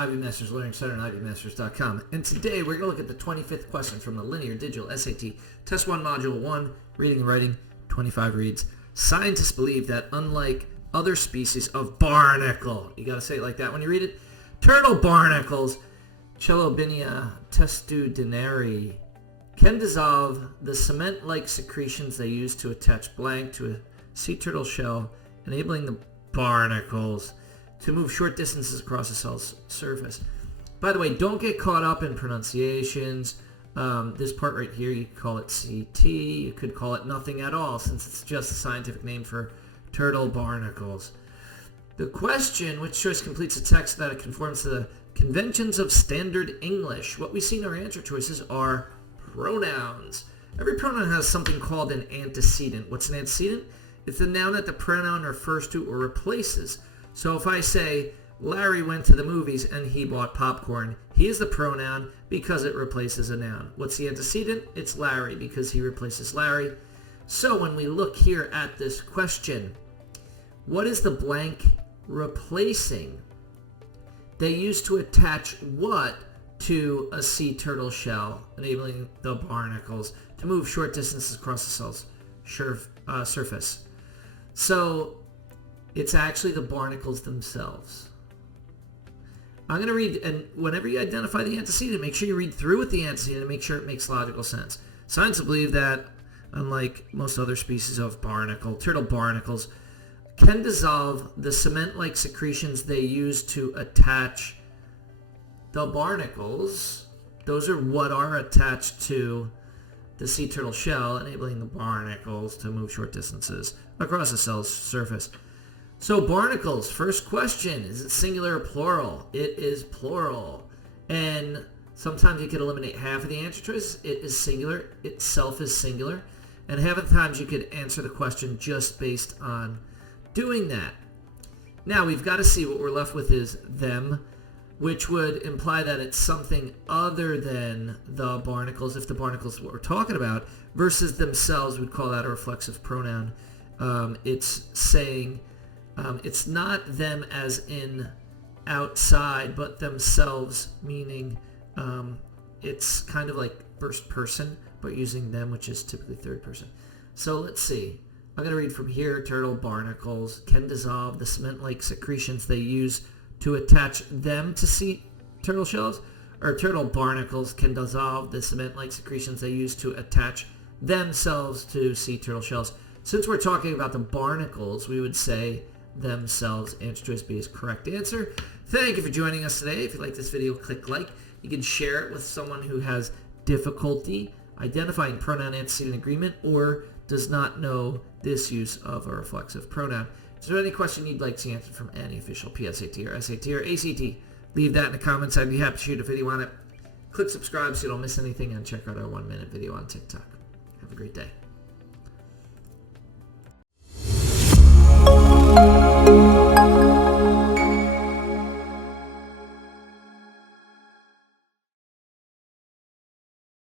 Ivy Masters Learning Center and ivymasters.com. And today we're going to look at the 25th question from the Linear Digital SAT Test 1 Module 1, Reading and Writing, 25 reads. Scientists believe that unlike other species of barnacle, you got to say it like that when you read it, turtle barnacles, Chelonibia testudinari, can dissolve the cement-like secretions they use to attach blank to a sea turtle shell, enabling the barnacles to move short distances across the cell's surface. By the way, don't get caught up in pronunciations. This part right here, you could call it CT. You could call it nothing at all, since it's just a scientific name for turtle barnacles. The question, which choice completes a text that it conforms to the conventions of standard English? What we see in our answer choices are pronouns. Every pronoun has something called an antecedent. What's an antecedent? It's the noun that the pronoun refers to or replaces. So if I say, Larry went to the movies and he bought popcorn, he is the pronoun because it replaces a noun. What's the antecedent? It's Larry because he replaces Larry. So when we look here at this question, what is the blank replacing? They used to attach what to a sea turtle shell, enabling the barnacles to move short distances across the cell's surface. So it's actually the barnacles themselves. I'm going to read, and whenever you identify the antecedent, make sure you read through with the antecedent and make sure it makes logical sense. Scientists believe that, unlike most other species of barnacle, turtle barnacles can dissolve the cement-like secretions they use to attach the barnacles. Those are what are attached to the sea turtle shell, enabling the barnacles to move short distances across the cell's surface. So barnacles, first question, is it singular or plural? It is plural. And sometimes you could eliminate half of the answer choice. It is singular. Itself is singular. And half of the times you could answer the question just based on doing that. Now we've got to see what we're left with is them, which would imply that it's something other than the barnacles, if the barnacles is what we're talking about, versus themselves, we'd call that a reflexive pronoun. It's saying it's not them as in outside, but themselves, meaning it's kind of like first person, but using them, which is typically third person. So let's see. I'm going to read from here. Turtle barnacles can dissolve the cement-like secretions they use to attach them to sea turtle shells, or turtle barnacles can dissolve the cement-like secretions they use to attach themselves to sea turtle shells. Since we're talking about the barnacles, we would say themselves. Answer choice B is correct answer. Thank you for joining us today. If you like this video, click like. You can share it with someone who has difficulty identifying pronoun antecedent agreement or does not know this use of a reflexive pronoun. Is there any question you'd like to answer from any official PSAT or SAT or ACT? Leave that in the comments. I'd be happy to shoot a video on it. Click subscribe so you don't miss anything and check out our 1-minute video on TikTok. Have a great day.